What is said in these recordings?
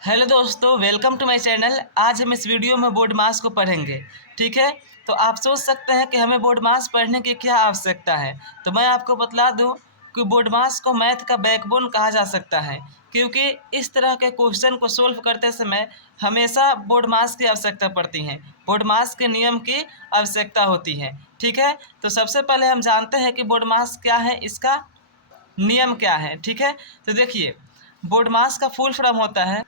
Hello दोस्तों, welcome to my channel. आज हम इस वीडियो में बोर्ड मास को पढ़ेंगे। ठीक है, तो आप सोच सकते हैं कि हमें बोर्ड मास पढ़ने की क्या आवश्यकता है। तो मैं आपको बतला दूं कि बोर्ड मास को मैथ का बैकबोन कहा जा सकता है, क्योंकि इस तरह के क्वेश्चन को सोल्व करते समय हमेशा बोर्ड मास की आवश्यकता पड़ती है, बोर्ड मास के नियम की आवश्यकता होती है। ठीक है, तो सबसे पहले हम जानते हैं कि बोर्ड मास क्या है, इसका नियम क्या है। ठीक है, तो देखिए, बोर्ड मास का फुल फॉर्म होता है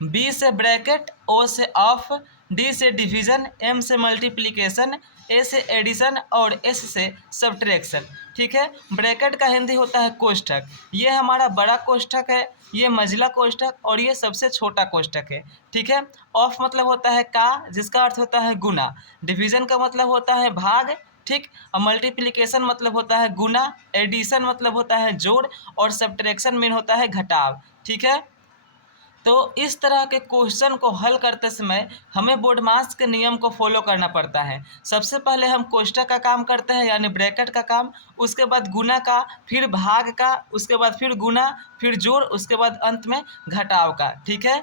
बी से ब्रैकेट, ओ से ऑफ, डी से डिवीजन, एम से मल्टीप्लिकेशन, ए से एडिशन और एस से सब्ट्रैक्शन। ठीक है, ब्रैकेट का हिंदी होता है कोष्ठक। ये हमारा बड़ा कोष्ठक है, ये मंझला कोष्ठक और ये सबसे छोटा कोष्ठक है। ठीक है, ऑफ मतलब होता है का, जिसका अर्थ होता है गुना। डिवीजन का मतलब होता है भाग। ठीक, और मल्टीप्लिकेशन मतलब होता है गुना, एडिशन मतलब होता है जोड़ और सब्ट्रैक्शन मीन होता है घटाव। ठीक है, तो इस तरह के क्वेश्चन को हल करते समय हमें बोर्ड मास के नियम को फॉलो करना पड़ता है। सबसे पहले हम कोष्ठक का काम करते हैं, यानी ब्रैकेट का काम, उसके बाद गुना का, फिर भाग का, उसके बाद फिर गुना, फिर जोड़, उसके बाद अंत में घटाव का। ठीक है,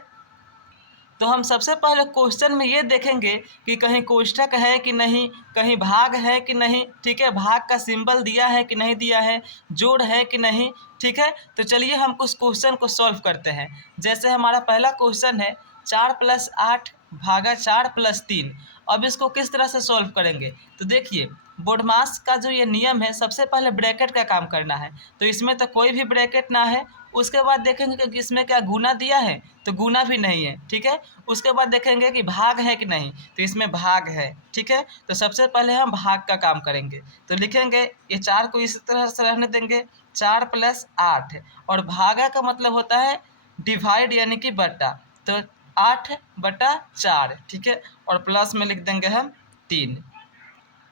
तो हम सबसे पहले क्वेश्चन में ये देखेंगे कि कहीं कोष्ठक है कि नहीं, कहीं भाग है कि नहीं। ठीक है, भाग का सिंबल दिया है कि नहीं दिया है, जोड़ है कि नहीं। ठीक है, तो चलिए हम कुछ क्वेश्चन को सॉल्व करते हैं। जैसे हमारा पहला क्वेश्चन है 4+8 भागा 4+3। अब इसको किस तरह से सॉल्व करेंगे, तो देखिए, बोर्ड मास का जो ये नियम है, सबसे पहले ब्रैकेट का काम करना है। तो इसमें तो कोई भी ब्रैकेट ना है। उसके बाद देखेंगे कि इसमें क्या गुना दिया है, तो गुना भी नहीं है। ठीक है, उसके बाद देखेंगे कि भाग है कि नहीं, तो इसमें भाग है। ठीक है, तो सबसे पहले हम भाग का काम करेंगे। तो लिखेंगे ये 4 को इस तरह से रहने देंगे, 4+8, और भागा का मतलब होता है डिवाइड यानी कि बटा। तो 8/4। ठीक है, और प्लस में लिख देंगे हम 3।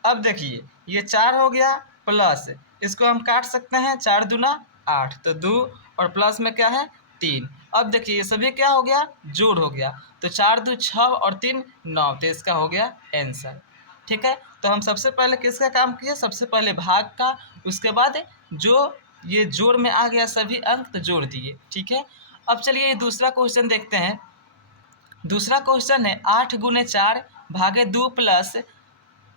अब देखिए, ये 4 हो गया, प्लस इसको हम काट सकते हैं, 4 दूना 8, तो 2 और प्लस में क्या है 3। अब देखिए, ये सभी क्या हो गया, जोड़ हो गया। तो 4 2 6 और 3 9, तो इसका हो गया आंसर। ठीक है, तो हम सबसे पहले किसका काम किए, सबसे पहले भाग का, उसके बाद जो ये जोड़ में आ गया सभी अंक तो जोड़ दिए। ठीक है, अब चलिए ये दूसरा क्वेश्चन देखते हैं। दूसरा क्वेश्चन है 8×4 भागे 2 प्लस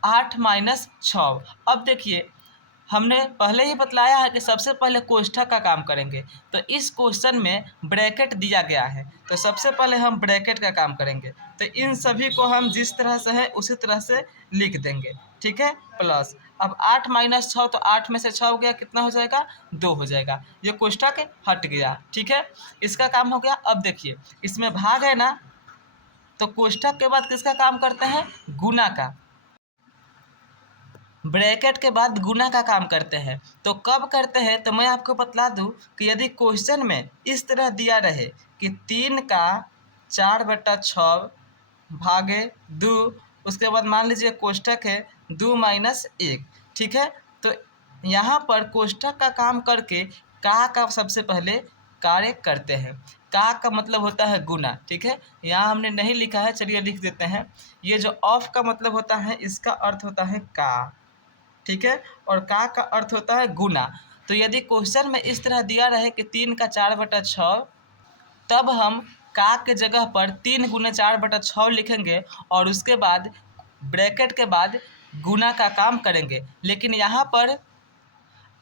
8-6। अब देखिए, हमने पहले ही बतलाया है कि सबसे पहले कोष्ठक का काम करेंगे। तो इस क्वेश्चन में ब्रैकेट दिया गया है, तो सबसे पहले हम ब्रैकेट का काम करेंगे। तो इन सभी को हम जिस तरह से है उसी तरह से लिख देंगे। ठीक है, प्लस अब 8-6, तो 8 में से 6 हो गया, कितना हो जाएगा, 2 हो जाएगा। ये कोष्ठक हट गया। ठीक है, इसका काम हो गया। अब देखिए, इसमें भाग है ना, तो कोष्ठक के बाद किसका काम करते हैं, गुना का। ब्रैकेट के बाद गुना का काम करते हैं। तो कब करते हैं, तो मैं आपको बतला दूं कि यदि क्वेश्चन में इस तरह दिया रहे कि 3 का 4/6 भागे 2, उसके बाद मान लीजिए कोष्ठक है 2-1। ठीक है, तो यहाँ पर कोष्ठक का काम करके का सबसे पहले कार्य करते हैं। का मतलब होता है गुना। ठीक है, यहाँ हमने नहीं लिखा है, चलिए लिख देते हैं। ये जो ऑफ का मतलब होता है, इसका अर्थ होता है का। ठीक है, और का अर्थ होता है गुना। तो यदि क्वेश्चन में इस तरह दिया रहे कि 3 का 4/6, तब हम का के जगह पर 3 × 4/6 लिखेंगे और उसके बाद ब्रैकेट के बाद गुना का काम करेंगे। लेकिन यहाँ पर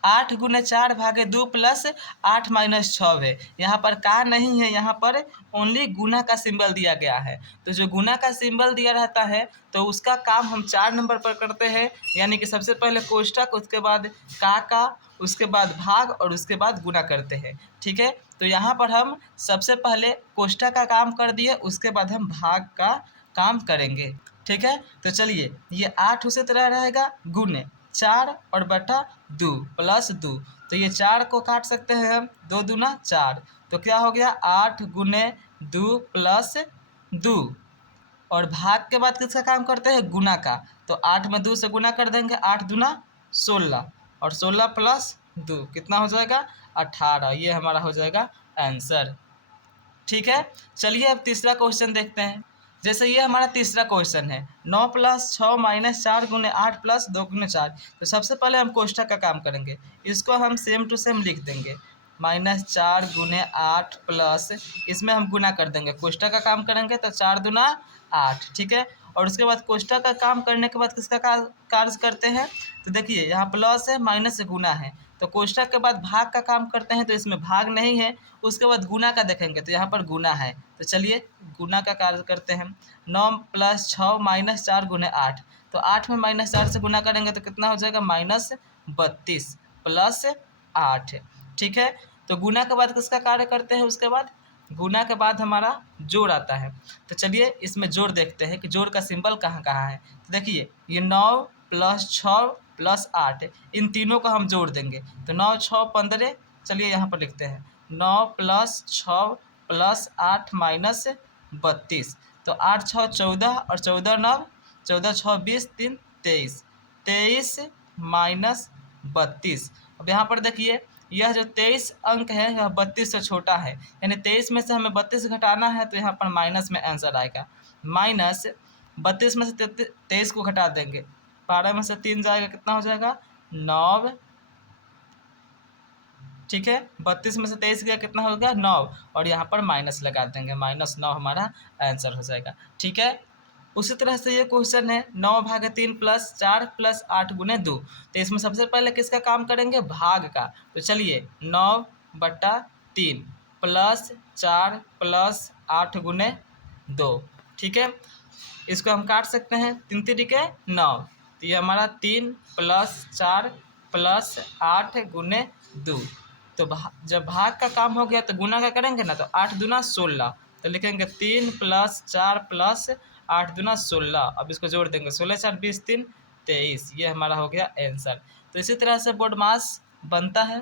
8×4 भागे 2 प्लस 8-6 है, यहाँ पर का नहीं है, यहाँ पर ओनली गुना का सिंबल दिया गया है। तो जो गुना का सिंबल दिया रहता है, तो उसका काम हम 4 नंबर पर करते हैं, यानी कि सबसे पहले कोष्ठक, उसके बाद का, उसके बाद भाग और उसके बाद गुना करते हैं। ठीक है, तो यहाँ पर हम सबसे पहले कोष्ठक का काम कर दिए, उसके बाद हम भाग का काम करेंगे। ठीक है, तो चलिए, ये 8 उसी तरह रहेगा, गुने 4 और बटा 2 प्लस 2, तो ये 4 को काट सकते हैं हम, 2 दूना 4, तो क्या हो गया, 8×2 प्लस 2। और भाग के बाद किसका काम करते हैं, गुना का। तो 8 में 2 से गुना कर देंगे, 8 दूना 16 और 16 प्लस 2 कितना हो जाएगा, 18। ये हमारा हो जाएगा आंसर। ठीक है, चलिए अब तीसरा क्वेश्चन देखते हैं। जैसे ये हमारा तीसरा क्वेश्चन है 9+6-4 गुने 8 प्लस 2 गुने 4। तो सबसे पहले हम कोष्ठक का काम करेंगे, इसको हम सेम टू सेम लिख देंगे। -4 गुने 8 प्लस, इसमें हम गुना कर देंगे, कोष्ठक का काम करेंगे तो 4 दूना 8, ठीक है। और उसके बाद कोष्ठक का काम करने के बाद किसका कार्य करते हैं, तो देखिए यहाँ प्लस है माइनस से गुना है, तो कोष्ठक के बाद भाग का काम करते हैं, तो इसमें भाग नहीं है। उसके बाद गुना का देखेंगे तो यहाँ पर गुना है, तो चलिए गुना का कार्य करते हैं। 9 + 6 -4 गुने 8, तो 8 में -4 से गुना करेंगे तो कितना हो जाएगा, -32 प्लस 8, ठीक है। तो गुना के बाद किसका कार्य करते हैं, उसके बाद गुना के बाद हमारा जोड़ आता है। तो चलिए इसमें जोड़ देखते हैं कि जोड़ का सिंबल कहाँ कहाँ है। तो देखिए ये 9 + 6 + 8, इन तीनों का हम जोड़ देंगे, तो 9 6 15, चलिए यहाँ पर लिखते हैं 9 + 6 + 8 -32, तो 8 6 14 और 14 9, 14 6 20, 3 23, 23 -32। अब यहाँ पर देखिए यह जो 23 अंक है यह 32 से छोटा है, यानी 23 में से हमें 32 घटाना है, तो यहाँ पर माइनस में आंसर आएगा। -32 में से 23 को घटा देंगे, 12 में से 3 जाएगा, कितना हो जाएगा 9, ठीक है। 32 में से 23 गया, कितना हो गया 9, और यहाँ पर माइनस लगा देंगे, -9 हमारा आंसर हो जाएगा, ठीक है। उसी तरह से ये क्वेश्चन है 9/3 + 4 + 8 गुने 2, तो इसमें सबसे पहले किसका काम करेंगे, भाग का। तो चलिए 9/3 + 4 + 8 गुने 2, ठीक है। इसको हम काट सकते हैं, 3 तिरिके 9, तो ये हमारा 3 + 4 + 8 गुने 2। तो जब भाग का काम हो गया तो गुना का करेंगे ना, तो 8 दूना 16, तो लिखेंगे 3 + 4 + 8 दूना 16। अब इसको जोड़ देंगे, 16 4 20, 3 23, ये हमारा हो गया आंसर। तो इसी तरह से बोर्डमास बनता है।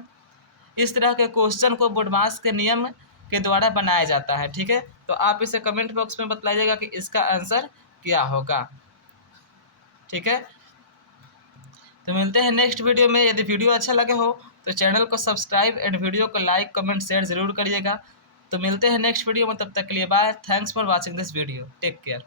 इस तरह के क्वेश्चन को बोर्डमास के नियम के द्वारा बनाया जाता है, ठीक है। तो आप इसे कमेंट बॉक्स में बताइएगा कि इसका आंसर क्या होगा, ठीक है। तो मिलते हैं नेक्स्ट वीडियो में। यदि वीडियो अच्छा लगे हो तो चैनल को सब्सक्राइब एंड वीडियो को लाइक कमेंट शेयर ज़रूर करिएगा। तो मिलते हैं नेक्स्ट वीडियो में, तब तक के लिए bye. Thanks for watching this video, take care.